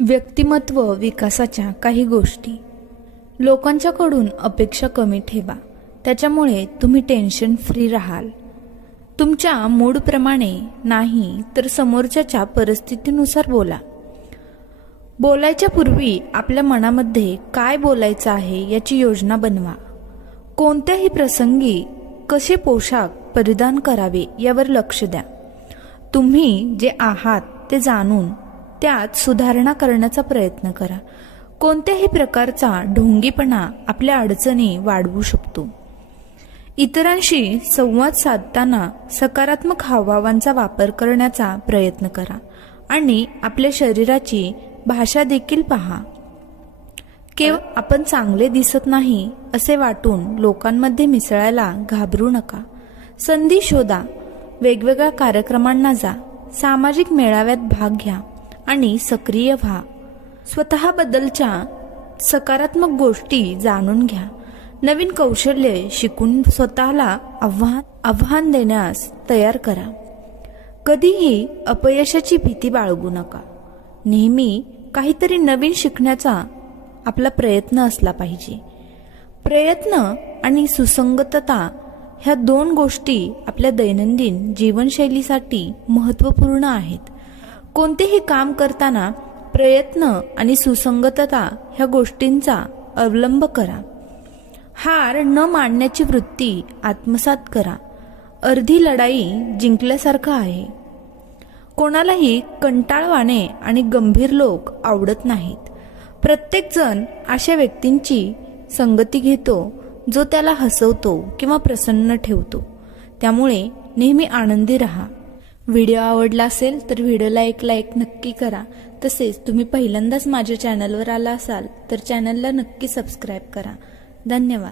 व्यक्तिमत्व विकासाच्या काही गोष्टी. लोकांच्याकडून अपेक्षा कमी ठेवा. त्याच्यामुळे तुम्ही टेन्शन फ्री राहाल. तुमच्या मूडप्रमाणे नाही तर समोरच्याच्या परिस्थितीनुसार बोला. बोलायच्या पूर्वी आपल्या मनामध्ये काय बोलायचं आहे याची योजना बनवा. कोणत्याही प्रसंगी कसे पोशाख परिधान करावे यावर लक्ष द्या. तुम्ही जे आहात ते जाणून त्यात सुधारणा करण्याचा प्रयत्न करा. कोणत्याही प्रकारचा ढोंगीपणा आपल्या अडचणी वाढवू शकतो. इतरांशी संवाद साधताना सकारात्मक हावभावांचा वापर करण्याचा प्रयत्न करा आणि आपल्या शरीराची भाषा देखील पहा. केवळ आपण चांगले दिसत नाही असे वाटून लोकांमध्ये मिसळायला घाबरू नका. संधी शोधा. वेगवेगळ्या कार्यक्रमांना जा. सामाजिक मेळाव्यात भाग घ्या. आणि सक्रिय व्हा. स्वतःबद्दलच्या सकारात्मक गोष्टी जाणून घ्या. नवीन कौशल्ये शिकून स्वतःला आव्हान आव्हान देण्यास तयार करा. कधीही अपयशाची भीती बाळगू नका. नेहमी काहीतरी नवीन शिकण्याचा आपला प्रयत्न असला पाहिजे. प्रयत्न आणि सुसंगतता ह्या दोन गोष्टी आपल्या दैनंदिन जीवनशैलीसाठी महत्त्वपूर्ण आहेत. कोणतेही काम करताना प्रयत्न आणि सुसंगतता ह्या गोष्टींचा अवलंब करा. हार न मानण्याची वृत्ती आत्मसात करा. अर्धी लढाई जिंकल्यासारखं आहे. कोणालाही कंटाळवाणे आणि गंभीर लोक आवडत नाहीत. प्रत्येकजण अशा व्यक्तींची संगती घेतो जो त्याला हसवतो किंवा प्रसन्न ठेवतो. त्यामुळे नेहमी आनंदी राहा. व्हिडिओ आवडला असेल तर व्हिडिओला एक लाईक नक्की करा. तसेच तुम्ही पहिल्यांदाच माझ्या चॅनलवर आला असाल तर चॅनलला नक्की सबस्क्राईब करा. धन्यवाद.